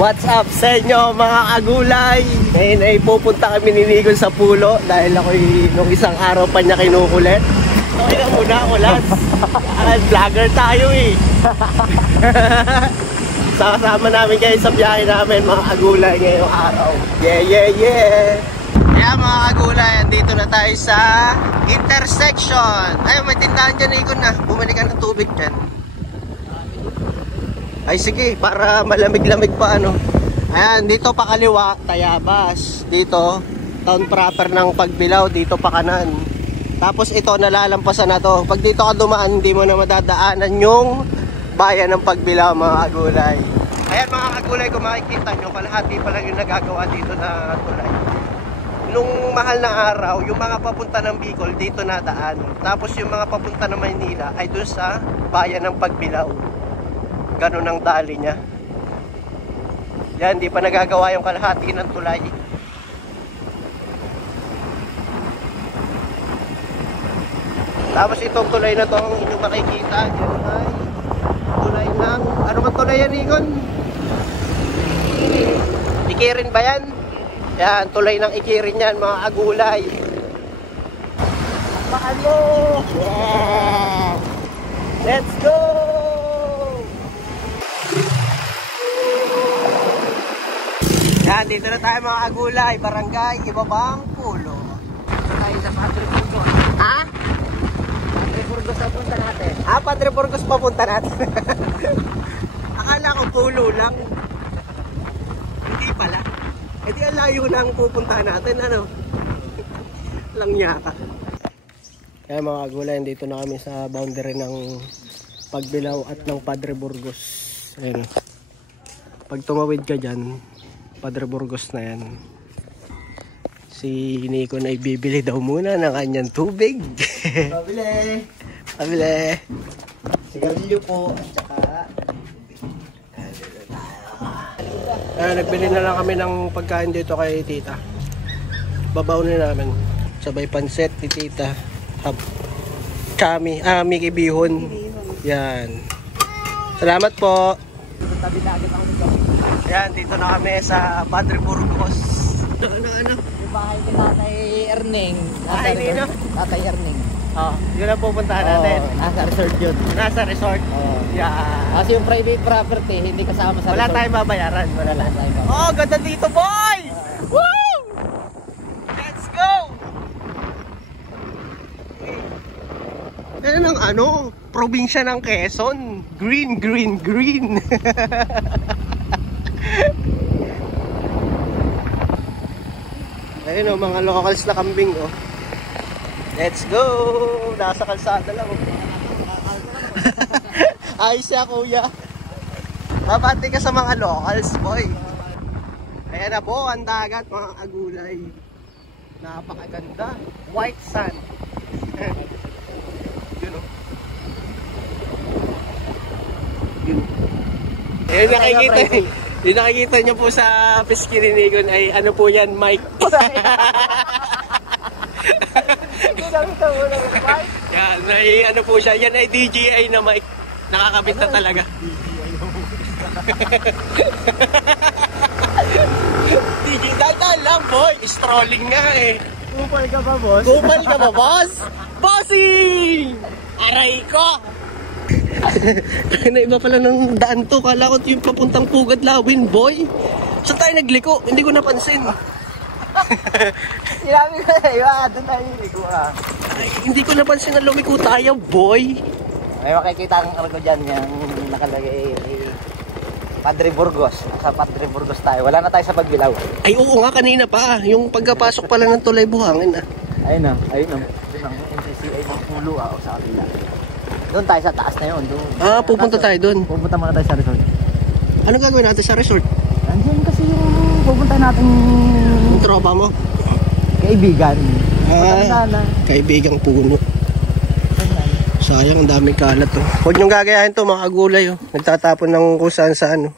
What's up sa inyo mga kagulay? Ngayon ay pupunta kami ni Nigon sa pulo dahil ako'y nung isang araw pa niya kinukulit. Okay na muna ako, Las. Vlogger tayo eh. Kasama namin kayo sa biyahe namin mga kagulay ngayong araw. Yeah. Kaya mga kagulay, andito na tayo sa intersection. Ay, may tindahan dyan, Nigon na. Bumalik ka ng tubig dyan. Ay sige, para malamig-lamig pa ano. Ayan, dito pa kaliwa, Tayabas. Dito, town proper ng Pagbilao. Dito pa kanan. Tapos ito, nalalampasan na to. Pag dito ka dumaan, hindi mo na madadaanan yung bayan ng Pagbilao mga kagulay. Ayan mga kagulay, kung makikita nyo, kalahati pa lang yung nagagawa dito na tulay. Nung mahal na araw, yung mga papunta ng Bicol, dito nadaan. Tapos yung mga papunta ng Maynila ay dun sa bayan ng Pagbilao. Ganun ang dali niya. Yan, hindi pa nagagawa yung kalahati ng tulay. Tapos itong tulay na to ang inyong makikita. Yan ay tulay ng... Ano ba tulay yan, Nigon? Ikirin ba yan? Yan, tulay ng Ikirin yan, mga agulay. Paano? Yeah! Let's go! Yan, dito na tayo mga agulay, barangay, Ibabang Pulo. Dito tayo sa Padre Burgos. Ha? Padre Burgos papunta natin. Ah, Padre Burgos papunta natin. Akala ko pulo lang. Hindi pala. E di ang layo lang pupuntahan natin, ano? Lang yaka. Kaya mga agulay, dito na kami sa boundary ng Pagbilao at ng Padre Burgos. Ayan. Pag tumawid ka dyan, Padre Burgos na yan. Si Nico na ibibili daw muna ng kanyang tubig. Pabili. Sigarilyo po at saka nagbili na lang kami ng pagkain dito kay tita. Babaw na namin. Sabay panset ni tita. Kami, Mickey Bihon. Yan. Salamat po. Yan, dito na kami sa Padre Burgos. Ano? Yung bahay ni Tatay Erning. Bahay nino? Tatay Erning. Yun ang pupuntahan natin. Nasa resort yun. Nasa resort? Yeah. Kasi yung private property, hindi kasama sa Wala resort. tayong babayaran. Wala tayong babayaran. Ganda dito, boy! Woo! Let's go! Yan ang probinsya ng Quezon. Green. Ayun o, mga locals na kambing o. Let's go! Nasa kalsada lang o. Ayos siya kuya. Mabati ka sa mga locals boy. Ayan na po ang dagat mga agulay. Napakaganda. White sand. Yun o. Yung nakikita nyo po sa Piskirinigon ay ano po yan, mic. Yan, ano po siya, yan ay DJI na mic. Nakakabit na talaga. DJI, dahil lang boy, strolling nga eh. Kupal ka ba, boss? Kupal ka ba, boss? Bossing! Aray ko! Na iba pala ng daan to. Kala ko yung papuntang Pugat Lawin, boy. Saan tayo nagliko? Hindi ko napansin. Sinabi ko na iba, doon tayo ligo Hindi ko napansin na lumiko tayo, boy. May makikita ang arko dyan, yung nakalagay Padre Burgos. Sa Padre Burgos tayo. Wala na tayo sa Pagbilao. Ay oo nga, kanina pa. Yung pagkapasok pa lang ng tulay buhangin Ayun na. Doon ang NCCI ng pulo sa kabila. Doon tayo sa taas na yun. Pupunta tayo doon. Pupunta muna tayo sa resort. Ano gagawin natin sa resort? Andiyan kasi yung pupunta natin Yung tropa mo? kaibigan. Kaibigang puno. Sayang, ang daming kalat Huwag niyong gagayahin to mga agulay Nagtatapon ng kung saan.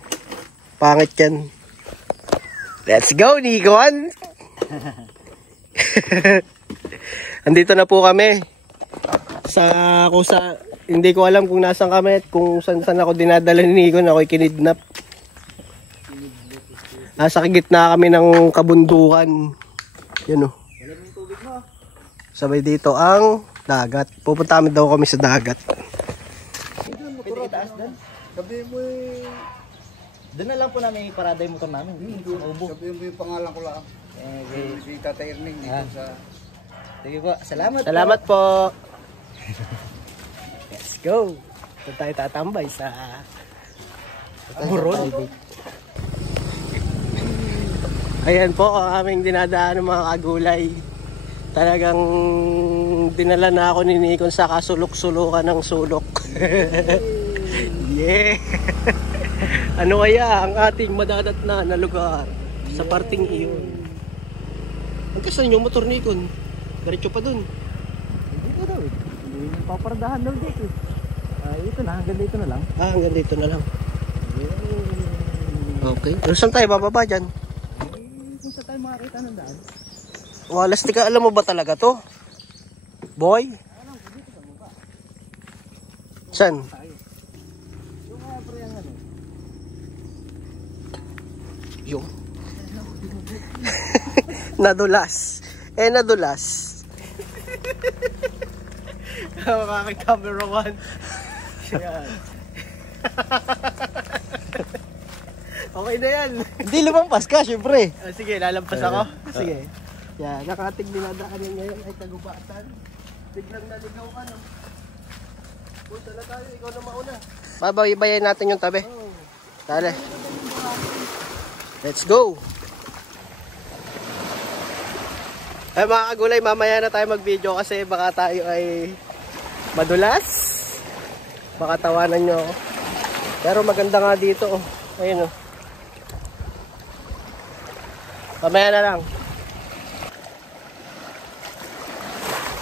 Pangit yan. Let's go, Nigon! Andito na po kami hindi ko alam kung nasaan kami at kung saan ako dinadala ni Nigon. Ako'y kinidnap. Nasa gitna kami ng kabundukan. Yan o. Sabay dito ang dagat. Pupunta kami daw kami sa dagat. Pwede itaas doon? Sabihin mo eh. Doon na lang po namin iparada yung motor namin. Sabihin mo yung pangalan ko lang. Si Tata Erning dito sa... Sige po, salamat Salamat po. Let's go. Ito tayo tatambay sa Muron. Ayan po ang aming dinadaan ng mga kagulay. Talagang dinala na ako ni Nikon sa kasulok-sulukan ng sulok. Yeah. Ano kaya ang ating madadatnan na lugar sa parting iyon? Ang kasan yung motor Nikon? Diretso pa dun. Dito daw eh. Hindi yung paparadahan daw dito eh. Ito na, hanggang dito na lang. Hanggang dito na lang. Okay. Pero saan tayo bababa dyan? Kung saan tayo makakita ng daan. Walas, tika, alam mo ba talaga to? Boy? Saan? Yung mga pre ang ano. Yung. Nadulas. Nadulas. Makaka-camera one. Yan. Okay na yan. Hindi lumampas ka, syempre. Sige, lalampas ako. Sige. Yan, nakating dinadaanan ngayon ay kagubatan. Biglang naligaw ka, no? Punta na tayo, ikaw na mauna. Babayayin natin yung tabi. Tala. Let's go! Ay mga kagulay, mamaya na tayo mag-video kasi baka tayo ay madulas. Baka tawanan nyo ako. Pero maganda nga dito, oh. Ayun, oh. Mamaya na lang.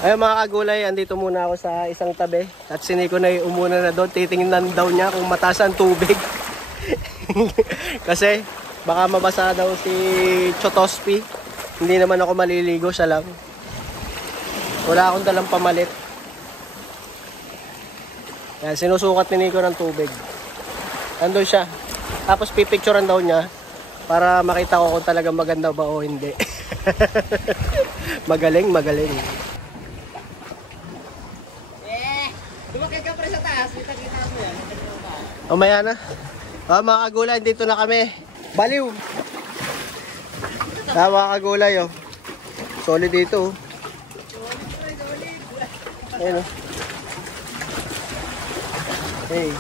Ayun mga kagulay, andito muna ako sa isang tabi. At si Nico na umuna na doon. Titingnan daw niya kung mataas ang tubig. Kasi baka mabasa daw si Chotospi. Hindi naman ako maliligo, siya lang. Wala akong dalang pamalit. Yan, sinusukat ni Nico ng tubig. Andun siya. Tapos pipicturean daw niya para makita ko kung talagang maganda ba o hindi. Magaling, magaling. Dumakit ka pre sa taas, kita-kita mo yan. Mamaya na. Mga kagulay, dito na kami. Baliw. Mga kagulay, oh. Solid dito, oh. Ayun, oh. Hey.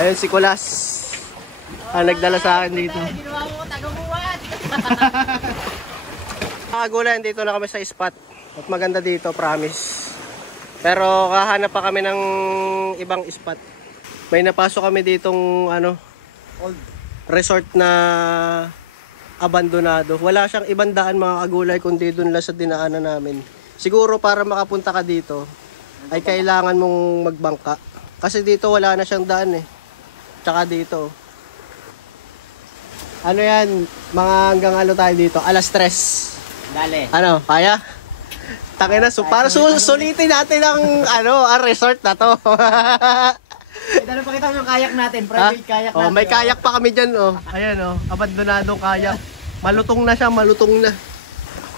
Ayun si Kulas. Nagdala sa akin dito. Ginawa mo, taga-buwan. Mga kagulay, dito na kami sa spot. At maganda dito, promise. Pero kahanap pa kami ng ibang spot. May napasok kami ditong old resort na abandonado. Wala siyang ibang daan mga kagulay kundi doon lang sa dinaanan namin. Siguro para makapunta ka dito ay kailangan mong magbangka. Kasi dito wala na siyang daan eh. Tsaka dito. Ano yan? Mga hanggang ano tayo dito? Alas 3. Dale. Ano? Kaya? Tangina, para sulitin natin ang ang resort na to. Ito na pakita mo yung kayak natin, private kayak natin. May kayak pa kami dyan, oh. Ayan, oh. Abandonadong kayak. Malutong na siya, malutong na.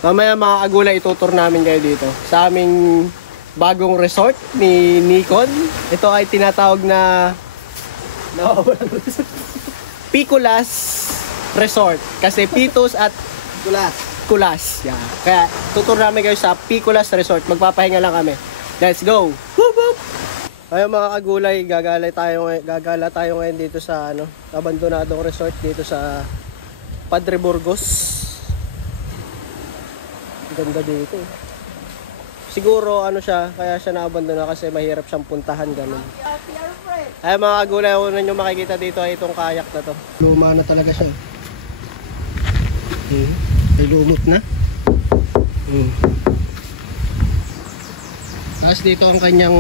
Mamaya mga kagulay, itutur namin kayo dito. Sa aming bagong resort ni Nikon. Ito ay tinatawag na Picolas Resort. Kasi Pitos at Kulas. Yeah. Kaya tutur namin kayo sa Picolas Resort. Magpapahinga lang kami. Let's go! Whoop, whoop. Ayun mga kagulay, gagala tayo ngayon dito sa abandonadong resort dito sa Padre Burgos. Ganda dito. Siguro siya, kaya siya naabandona kasi mahirap siyang puntahan ganun. Ayun mga kagulay, una nyo makikita dito ay itong kayak na to. Luma na talaga siya. May lumot na. Tapos dito ang kanyang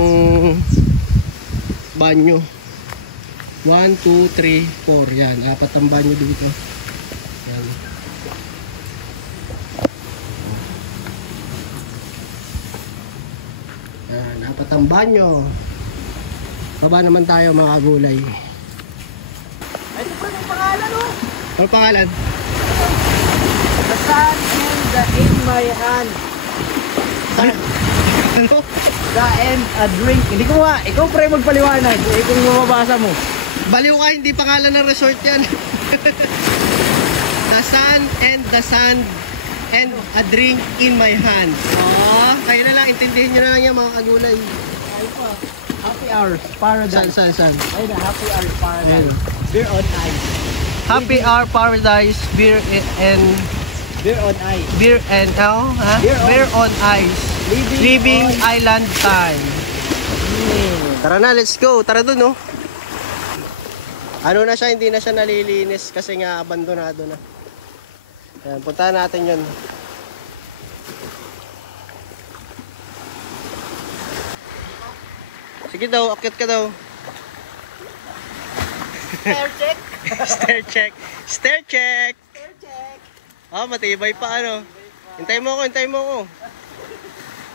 banyo. 1, 2, 3, 4. Yan, 4 ang banyo dito. Yan. Yan, 4 ang banyo. Baba naman tayo mga kagulay. Ano pangalan? The sun and the in my hand. Ano? The and a drink. Hindi ko nga, ikaw pre magpaliwanag. Kung mababasa mo. Baliw ka, hindi pangalan ng resort yan. The sun and a drink in my hand. Oh, kayo na lang, intindihin nyo na lang yan mga kagulay. Ay pa. Happy Hours Paradise. San? Ay na, Happy Hours Paradise. Beer on ice. Happy Hour Paradise, beer and Beer on ice. beer and beer on ice. Living island time. Tara na, let's go. Tara dun, no. Ano na siya, hindi na siya nalilinis kasi nga abandonado na. Yan, puntahan natin yun. Sige daw, akyat ka daw. Air check. Stair check. Stair check. Ah, matibay pa ano. Hintay mo ako, hintay mo ako.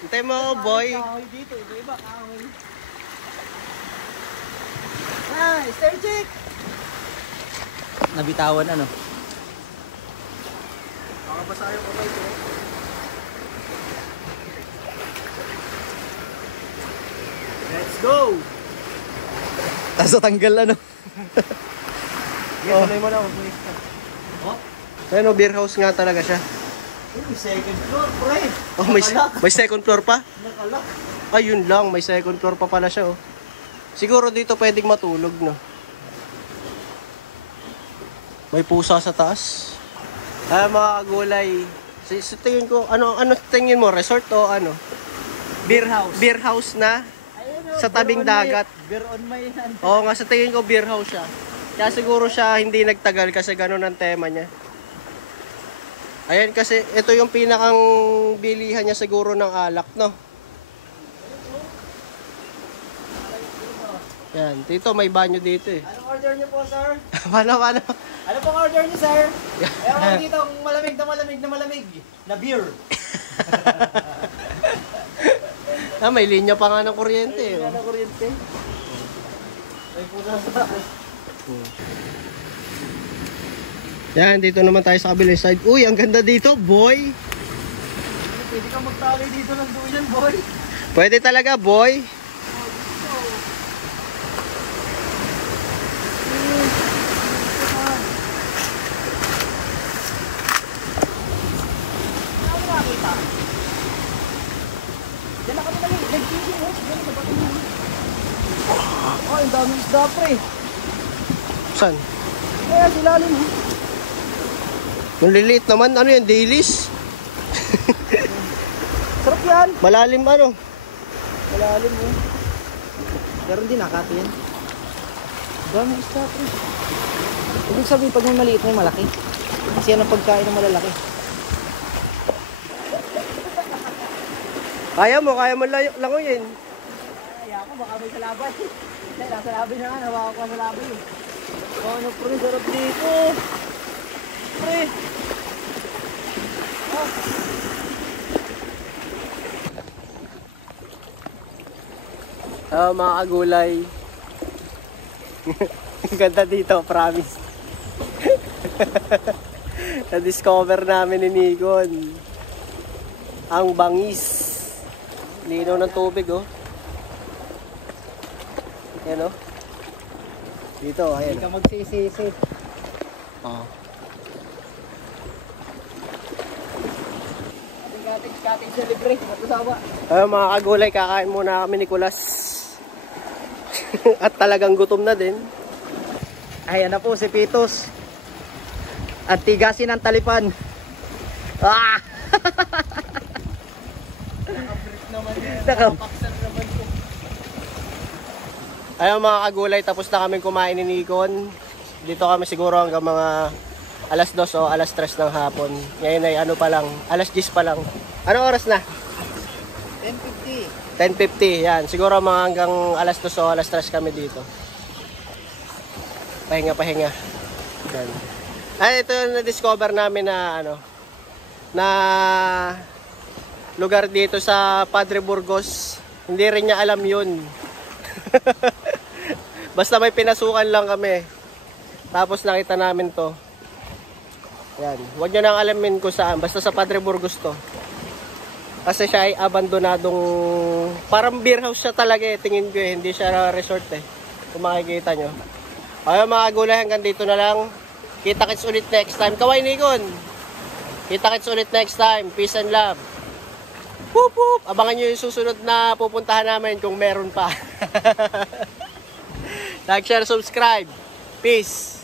Hintay mo ako, boy. Kahoy dito, iba kahoy. Ah, stair check. Nabitawan ano? Makabasa yung kamay ko. Let's go! Tapos tanggal ano? Oh. Tuloy mo na, mag-waste ka. Ayun, beer house nga talaga siya. May second floor, pre. Oh, may second floor pa? Nakalak. Ayun lang, may second floor pa pala siya, oh. Siguro dito pwedeng matulog, no? May pusa sa taas. Ay, mga kagulay. Sa tingin ko, ano tingin mo? Resort o ano? Beer house. Beer house na sa tabing dagat. Beer on my hand. Oo nga, sa tingin ko beer house siya. Kaya siguro siya hindi nagtagal kasi ganun ang tema niya. Ayan kasi, ito yung pinakang bilihan niya siguro ng alak, no? Yan, dito may banyo dito eh. Anong order niyo po, sir? Paano? Ano pong order niyo, sir? Ayaw ko dito ang malamig na beer. Ah, may linya pa nga ng kuryente eh. Ano kuryente? Ay po sa Yan, dito naman tayo sa kabilang side. Uy, ang ganda dito, boy! Pwede ka magtali dito ng duyan, boy. Pwede talaga, boy! Diyan na kami nag-fishing, oh. Diyan sa bato mo. Oh, ang daming isda, pre. Saan? Kaya silalim, oh. Yung liliit naman, ano yan, dailies? Sarap yan. Malalim ano? Malalim, oh. Pero hindi nakati yan. Daming isda, pre. Ibig sabihin, pag may maliit, may malaki. Kasi yan ang pagkain ng malalaki. Kaya mo langoyin. Kaya ako, baka may salabay. Hindi, nasa labay na nga, nawaka ko sa labay. Oh, ano, pre, sarap dito. Pre. Mga kagulay. Ganda dito, promise. Na-discover namin ni Nikon ang bangis. Linaw ng tubig, oh. Ayan, oh. Dito, ayan. Hindi ka magsisisi. Oh. Ating sa libre, matusawa. Mga kagulay, kakain muna kami ni Kulas. At talagang gutom na din. Ayan na po si Pitos. At tigasin ang talipan. Ah! Ayun mga kagulay, tapos na kami kumain ni Nikon. Dito kami siguro hanggang mga alas 2 o alas 3 ng hapon. Ngayon ay ano pa lang, alas 10 pa lang. Anong oras na? 10:50. 10:50, yan. Siguro mga hanggang alas 2 o alas 3 kami dito. Pahinga. Yan. Ay, ito yung na-discover namin na ano, na lugar dito sa Padre Burgos. Hindi rin niya alam yun. Basta may pinasukan lang kami. Tapos nakita namin to. Yan. Huwag nyo nang alamin kung saan. Basta sa Padre Burgos to. Kasi siya ay abandonadong... Parang beer house siya talaga eh. Tingin ko eh. Hindi siya resort eh. Kung makikita nyo. Ayun mga gulay, hanggang dito na lang. Kita-kits ulit next time. Kaway Nikon! Kita-kits ulit next time. Peace and love. Whoop whoop! Abangan nyo yung susunod na pupuntahan namin kung meron pa. Like, share, subscribe. Peace!